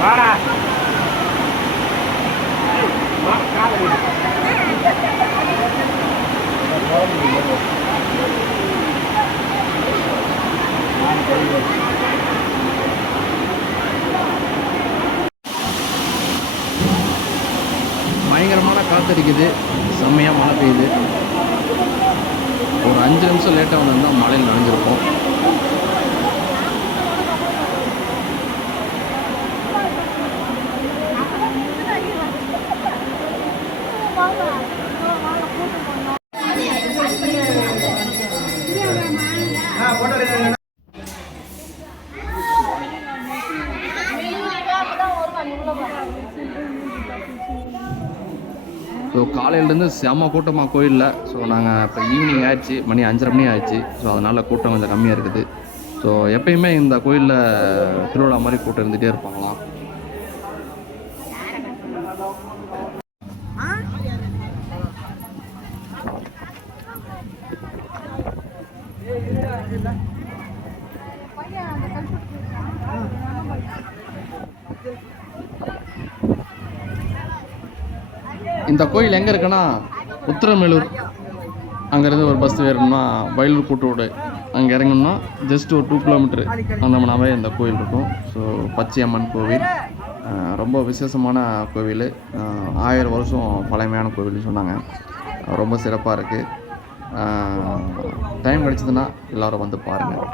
வாடா. வா காலை பயங்கரமான காத்தடிக்குது. செம்மையாக மழை பெய்யுது. ஒரு அஞ்சு நிமிஷம் லேட்டாக வந்திருந்தா மழையில் நனைஞ்சிருப்போம். ஸோ காலையிலேருந்து செம்ம கூட்டமாக கோயிலில். ஸோ நாங்கள் இப்போ ஈவினிங் ஆயிடுச்சு. மணி அஞ்சரை மணி ஆயிடுச்சு. ஸோ அதனால் கூட்டம் கொஞ்சம் கம்மியாக இருக்குது. ஸோ எப்பயுமே இந்த கோயிலில் திருவிழா மாதிரி கூட்டம் இருந்துகிட்டே இருப்பாங்களாம். இந்த கோயில் எங்கே இருக்குன்னா உத்திரமேலூர். அங்கேருந்து ஒரு பஸ் ஏறணும்னா வயலூர் கூட்டோடு அங்கே இறங்கணும்னா ஜஸ்ட் ஒரு டூ கிலோமீட்ரு அந்தமனாவே இந்த கோயில் இருக்கும். ஸோ பச்சையம்மன் கோவில். ரொம்ப விசேஷமான கோவில். ஆயிரம் வருஷம் பழமையான கோவில்னு சொன்னாங்க. ரொம்ப சிறப்பாக இருக்குது டைம் கிடைச்சதுன்னா எல்லோரும் வந்து பாருங்கள்